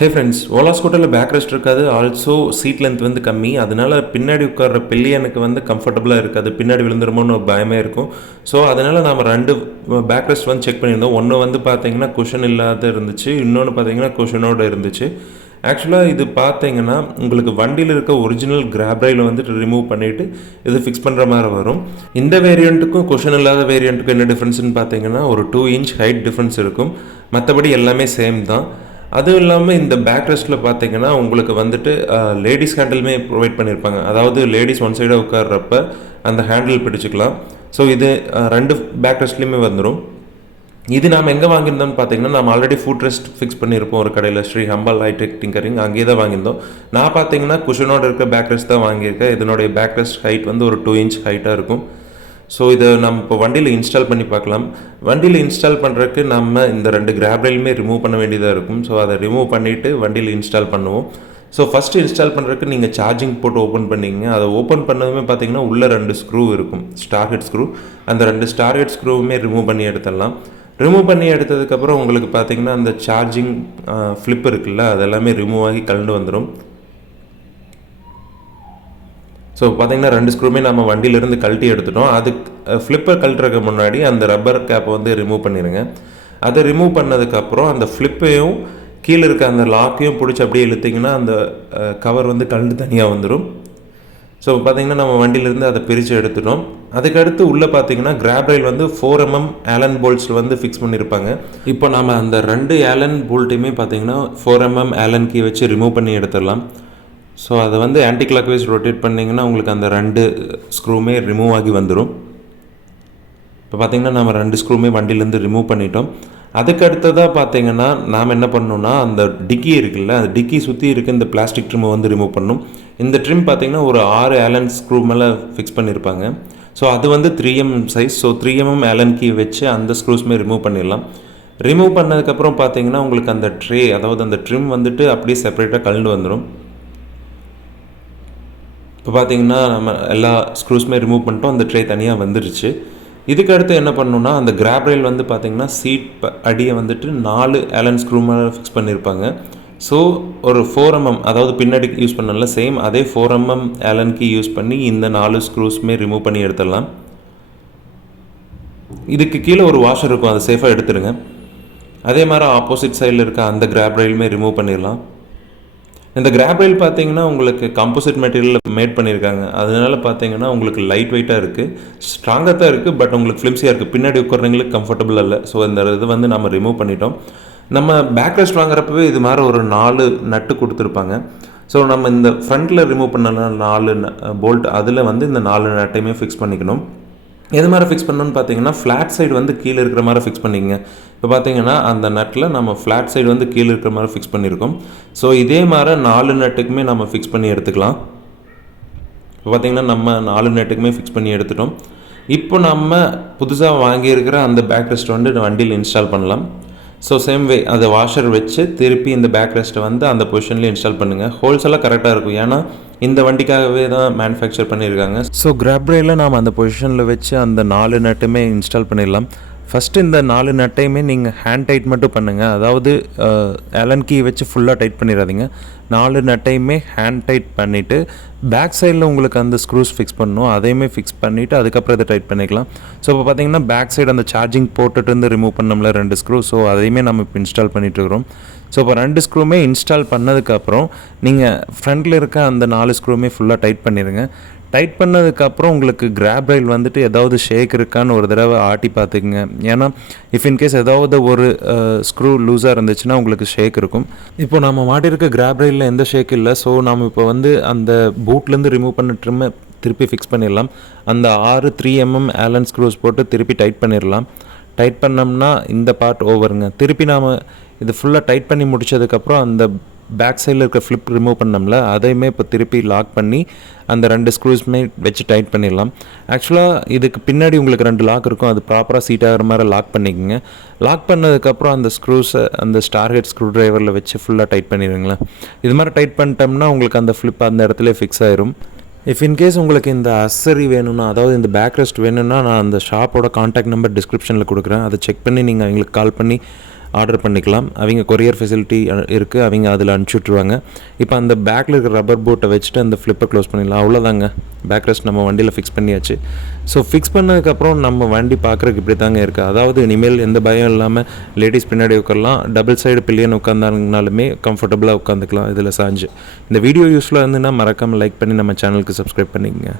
Hey friends, Ola ஸ்கூட்டரில் backrest இருக்காது. Also seat length வந்து கம்மி. அதனால பின்னாடி உட்கார்ற பில்லியனுக்கு வந்து கம்ஃபர்டபுளாக இருக்காது. பின்னாடி விழுந்துருமோன்னு ஒரு பயமே இருக்கும். ஸோ அதனால் நாம் 2 பேக்ரெஸ்ட் வந்து செக் பண்ணியிருந்தோம். ஒன்று வந்து பார்த்தீங்கன்னா குஷன் இல்லாத இருந்துச்சு, இன்னொன்று பார்த்தீங்கன்னா குஷனோடு இருந்துச்சு. ஆக்சுவலாக இது பார்த்தீங்கன்னா உங்களுக்கு வண்டியில் இருக்க ஒரிஜினல் கிராப் ரயில் வந்துட்டு ரிமூவ் பண்ணிவிட்டு இது ஃபிக்ஸ் பண்ணுற மாதிரி வரும். இந்த வேரியண்ட்டுக்கும் குஷன் இல்லாத வேரியண்ட்டுக்கும் என்ன டிஃப்ரென்ஸ்னு பார்த்தீங்கன்னா ஒரு 2 இன்ச் ஹைட் டிஃப்ரென்ஸ் இருக்கும். மற்றபடி எல்லாமே சேம் தான். அதுவும் இல்லாமல் இந்த பேக்ரெஸ்ட்டில் பார்த்தீங்கன்னா உங்களுக்கு வந்துட்டு லேடிஸ் ஹேண்டிலுமே ப்ரொவைட் பண்ணியிருப்பாங்க. அதாவது லேடிஸ் ஒன் சைடாக உட்கார்றப்ப அந்த ஹேண்டில் பிடிச்சிக்கலாம். ஸோ இது 2 பேக்ரெஸ்ட்லேயுமே வந்துடும். இது நாம் எங்கே வாங்கியிருந்தோம்னு பார்த்தீங்கன்னா நம்ம ஆல்ரெடி ஃபுட் ரெஸ்ட் ஃபிக்ஸ் பண்ணியிருப்போம் ஒரு கடையில், ஸ்ரீ அம்பால் ஹைடெக் டிங்கரிங், அங்கேயே தான் வாங்கியிருந்தோம். நான் பார்த்தீங்கன்னா குஷனோட இருக்க பேக்ரெஸ்ட் தான் வாங்கியிருக்கேன். இதனுடைய பேக்ரெஸ்ட் ஹைட் வந்து ஒரு 2 இன்ச் ஹைட்டாக இருக்கும். ஸோ இதை நம்ம இப்போ வண்டியில் இன்ஸ்டால் பண்ணி பார்க்கலாம். வண்டியில் இன்ஸ்டால் பண்ணுறதுக்கு நம்ம இந்த 2 கிராப் ரயிலுமே ரிமூவ் பண்ண வேண்டியதாக இருக்கும். ஸோ அதை ரிமூவ் பண்ணிவிட்டு வண்டியில் இன்ஸ்டால் பண்ணுவோம். ஸோ ஃபஸ்ட்டு இன்ஸ்டால் பண்ணுறதுக்கு நீங்கள் சார்ஜிங் போட்டு ஓப்பன் பண்ணிங்க. அதை ஓப்பன் பண்ணதுமே பார்த்தீங்கன்னா உள்ளே 2 ஸ்க்ரூ இருக்கும், ஸ்டார் ஹெட் ஸ்க்ரூ. அந்த 2 ஸ்டார் ஹெட் ஸ்க்ரூவுமே ரிமூவ் பண்ணி எடுத்துடலாம். ரிமூவ் பண்ணி எடுத்ததுக்கப்புறம் உங்களுக்கு பார்த்தீங்கன்னா அந்த சார்ஜிங் ஃப்ளிப் இருக்குல்ல, அதெல்லாமே ரிமூவ் ஆகி கலந்து வந்துடும். ஸோ பார்த்தீங்கன்னா 2 ஸ்க்ரூமே நம்ம வண்டியிலேருந்து கழட்டி எடுத்துட்டோம். அதுக்கு ஃப்ளிப்பை கழட்டுறதுக்கு முன்னாடி அந்த ரப்பர் கேப்பை வந்து ரிமூவ் பண்ணிடுங்க. அதை ரிமூவ் பண்ணதுக்கப்புறம் அந்த ஃப்ளிப்பையும் கீழே இருக்க அந்த லாக்கையும் பிடிச்சி அப்படியே இழுத்திங்கன்னா அந்த கவர் வந்து கழண்டு தனியாக வந்துடும். ஸோ பார்த்திங்கன்னா நம்ம வண்டியிலேருந்து அதை பிரித்து எடுத்துட்டோம். அதுக்கடுத்து உள்ளே பார்த்தீங்கன்னா கிராப் ரயில் வந்து 4mm ஆலன் போல்ட்ஸில் வந்து ஃபிக்ஸ் பண்ணியிருப்பாங்க. இப்போ நம்ம அந்த 2 ஆலன் போல்ட்டையுமே பார்த்தீங்கன்னா 4mm ஆலன் கீ வச்சு ரிமூவ் பண்ணி எடுத்துடலாம். ஸோ அதை வந்து ஆன்டி கிளாக் வைஸ் ரொட்டேட் பண்ணிங்கன்னா உங்களுக்கு அந்த 2 ஸ்க்ரூமே ரிமூவ் ஆகி வந்துடும். இப்போ பார்த்திங்கன்னா நம்ம 2 ஸ்க்ரூமே வண்டியிலேருந்து ரிமூவ் பண்ணிட்டோம். அதுக்கு அடுத்ததாக பார்த்தீங்கன்னா நாம் என்ன பண்ணணும்னா அந்த டிக்கி இருக்குல்ல, அந்த டிக்கி சுற்றி இருக்க இந்த பிளாஸ்டிக் ட்ரிம்மை வந்து ரிமூவ் பண்ணணும். இந்த ட்ரிம் பார்த்திங்கன்னா ஒரு 6 ஆலன் ஸ்க்ரூ மேலே ஃபிக்ஸ் பண்ணியிருப்பாங்க. ஸோ அது வந்து 3mm size. So 3mm Alan key வச்சு அந்த ஸ்க்ரூஸ்மே ரிமூவ் பண்ணிடலாம். ரிமூவ் பண்ணதுக்கப்புறம் பார்த்தீங்கன்னா உங்களுக்கு அந்த ட்ரே, அதாவது அந்த ட்ரிம் வந்துட்டு அப்படியே செப்பரேட்டாக கலந்து வந்துடும். இப்போ பார்த்தீங்கன்னா நம்ம எல்லா ஸ்க்ரூஸுமே ரிமூவ் பண்ணிட்டோம். அந்த ட்ரே தனியாக வந்துருச்சு. இதுக்கு அடுத்து என்ன பண்ணணும்னா அந்த கிராப் ரயில் வந்து பார்த்திங்கன்னா சீட் அடியை வந்துட்டு 4 ஆலன் ஸ்க்ரூ மேலே ஃபிக்ஸ் பண்ணியிருப்பாங்க. ஸோ ஒரு 4mm, அதாவது பின்னாடி யூஸ் பண்ணல சேம் அதே 4mm ஆலன் கீ யூஸ் பண்ணி இந்த 4 ஸ்க்ரூஸுமே ரிமூவ் பண்ணி எடுத்துடலாம். இதுக்கு கீழே ஒரு வாஷர் இருக்கும், அதை சேஃபாக எடுத்துடுங்க. அதே மாதிரி ஆப்போசிட் சைடில் இருக்க அந்த கிராப் ரயிலுமே ரிமூவ் பண்ணிடலாம். இந்த கிராப் ரயில் பார்த்தீங்கன்னா உங்களுக்கு கம்போசிட் மெட்டீரியலில் மேட் பண்ணியிருக்காங்க. அதனால பார்த்தீங்கன்னா உங்களுக்கு லைட் வெயிட்டாக இருக்குது, ஸ்ட்ராங்காக தான் இருக்குது, பட் உங்களுக்கு ஃபிலிம்ஸியாக இருக்குது. பின்னாடி உட்காரவங்களுக்கு கம்ஃபர்டபுள் இல்லை. ஸோ இந்த இது வந்து நம்ம ரிமூவ் பண்ணிட்டோம். நம்ம பேக்ரெஸ்ட் வாங்குறப்பவே இது மாதிரி ஒரு 4 நட்டு கொடுத்துருப்பாங்க. ஸோ நம்ம இந்த ஃப்ரண்ட்டில் ரிமூவ் பண்ண 4 போல்ட், அதில் வந்து இந்த 4 நட்டையுமே ஃபிக்ஸ் பண்ணிக்கணும். எது மாதிரி ஃபிக்ஸ் பண்ணணும்னு பார்த்தீங்கன்னா ஃப்ளாட் சைடு வந்து கீழே இருக்கிற மாதிரி ஃபிக்ஸ் பண்ணிக்கங்க. இப்போ பார்த்தீங்கன்னா அந்த நட்டில் நம்ம ஃப்ளாட் சைடு வந்து கீழே இருக்கிற மாதிரி ஃபிக்ஸ் பண்ணியிருக்கோம். ஸோ இதே மாதிரி 4 நட்டுக்குமே நம்ம ஃபிக்ஸ் பண்ணி எடுத்துக்கலாம். இப்போ பார்த்தீங்கன்னா நம்ம 4 நட்டுக்குமே ஃபிக்ஸ் பண்ணி எடுத்துட்டோம். இப்போ நம்ம புதுசாக வாங்கியிருக்கிற அந்த பேக்ரெஸ்ட் வந்து வண்டியில் இன்ஸ்டால் பண்ணலாம். ஸோ சேம் வே அதை வாஷர் வச்சு திருப்பி இந்த பேக்ரெஸ்ட்டை வந்து அந்த பொசிஷன்லேயே இன்ஸ்டால் பண்ணுங்கள். ஹோல்ஸ் எல்லாம் கரெக்டாக இருக்கும், ஏன்னா இந்த வண்டிக்காகவே தான் மேனுஃபேக்சர் பண்ணியிருக்காங்க. ஸோ கிராப் ரயிலில் நாம் அந்த பொசிஷனில் வச்சு அந்த 4 நட்டுமே இன்ஸ்டால் பண்ணிடலாம். ஃபஸ்ட்டு இந்த 4 நட்டையுமே நீங்கள் ஹேண்ட் டைட் மட்டும் பண்ணுங்கள். அதாவது ஆலன் கீ வச்சு ஃபுல்லாக டைட் பண்ணிடாதீங்க. 4 நட்டையுமே ஹேண்ட் டைட் பண்ணிவிட்டு பேக் சைடில் உங்களுக்கு அந்த ஸ்க்ரூஸ் ஃபிக்ஸ் பண்ணணும், அதையுமே ஃபிக்ஸ் பண்ணிவிட்டு அதுக்கப்புறம் இதை டைட் பண்ணிக்கலாம். ஸோ இப்போ பார்த்தீங்கன்னா பேக் சைடு அந்த சார்ஜிங் போட்டுட்டு இருந்து ரிமூவ் பண்ணோம்ல 2 ஸ்க்ரூ, ஸோ அதையுமே நம்ம இப்போ இன்ஸ்டால் பண்ணிகிட்ருக்கிறோம். ஸோ இப்போ 2 ஸ்க்ரூமே இன்ஸ்டால் பண்ணதுக்கப்புறம் நீங்கள் ஃப்ரண்ட்டில் இருக்க அந்த 4 ஸ்க்ரூமே ஃபுல்லாக டைட் பண்ணிடுங்க. டைட் பண்ணதுக்கப்புறம் உங்களுக்கு கிராப் ரயில் வந்துட்டு ஏதாவது ஷேக் இருக்கான்னு ஒரு தடவை ஆட்டி பார்த்துக்குங்க. ஏன்னா இஃப் இன்கேஸ் ஏதாவது ஒரு ஸ்க்ரூ லூஸாக இருந்துச்சுன்னா உங்களுக்கு ஷேக் இருக்கும். இப்போ நம்ம மாட்டியிருக்க கிராப் ரயிலில் எந்த ஷேக் இல்லை. ஸோ நம்ம இப்போ வந்து அந்த பூட்லேருந்து ரிமூவ் பண்ண ட்ரிம்மை திருப்பி ஃபிக்ஸ் பண்ணிடலாம். அந்த 6 3mm ஆலன் ஸ்க்ரூஸ் போட்டு திருப்பி டைட் பண்ணிடலாம். டைட் பண்ணோம்னா இந்த பார்ட் ஓவருங்க. திருப்பி நாம் இது ஃபுல்லாக டைட் பண்ணி முடித்ததுக்கப்புறம் அந்த பேக் சைடில் இருக்க ஃப்ளிப் ரிமூவ் பண்ணோம்ல, அதையுமே இப்போ திருப்பி லாக் பண்ணி அந்த 2 ஸ்க்ரூஸுமே வச்சு டைட் பண்ணிடலாம். ஆக்சுவலாக இதுக்கு பின்னாடி உங்களுக்கு 2 லாக் இருக்கும், அது ப்ராப்பராக சீட் ஆகிற மாதிரி லாக் பண்ணிக்கோங்க. லாக் பண்ணதுக்கப்புறம் அந்த ஸ்க்ரூஸை அந்த ஸ்டார் ஹெட் ஸ்க்ரூ ட்ரைவரில் வச்சு ஃபுல்லாக டைட் பண்ணிடுங்களேன். இது மாதிரி டைட் பண்ணிட்டோம்னா உங்களுக்கு அந்த ஃப்ளிப் அந்த இடத்துல ஃபிக்ஸ் ஆயிரும். இஃப் இன்கேஸ் உங்களுக்கு இந்த அசரி வேணும்னா, அதாவது இந்த பேக்ரெஸ்ட் வேணும்னா, நான் அந்த ஷாப்போட காண்டாக்ட் நம்பர் டிஸ்கிரிப்ஷனில் கொடுக்குறேன். அதை செக் பண்ணி நீங்கள் எங்களுக்கு கால் பண்ணி ஆர்டர் பண்ணிக்கலாம். அவங்க கொரியர் ஃபெசிலிட்டி இருக்குது, அவங்க அதில் அனுப்பிச்சுட்ருவாங்க. இப்போ அந்த பேக்கில் இருக்கிற ரப்பர் போட்டை வச்சுட்டு அந்த ஃப்ளிப்பை க்ளோஸ் பண்ணிடலாம். அவ்வளோதாங்க, பேக்ரெஸ்ட் நம்ம வண்டியில் ஃபிக்ஸ் பண்ணியாச்சு. ஸோ ஃபிக்ஸ் பண்ணதுக்கப்புறம் நம்ம வண்டி பார்க்குறதுக்கு இப்படி தாங்க இருக்குது. அதாவது இனிமேல் எந்த பயம் இல்லாமல் லேடிஸ் பின்னாடி உட்காரலாம், டபுள் சைடு பில்லியன் உட்காந்தாங்கனாலுமே கம்ஃபர்டபுளாக உட்காந்துக்கலாம் இதில் சாஞ்சு. இந்த வீடியோ யூஸ்ஃபுல்லாக இருந்துன்னா மறக்காமல் லைக் பண்ணி நம்ம சேனலுக்கு சப்ஸ்கிரைப் பண்ணிக்கங்க.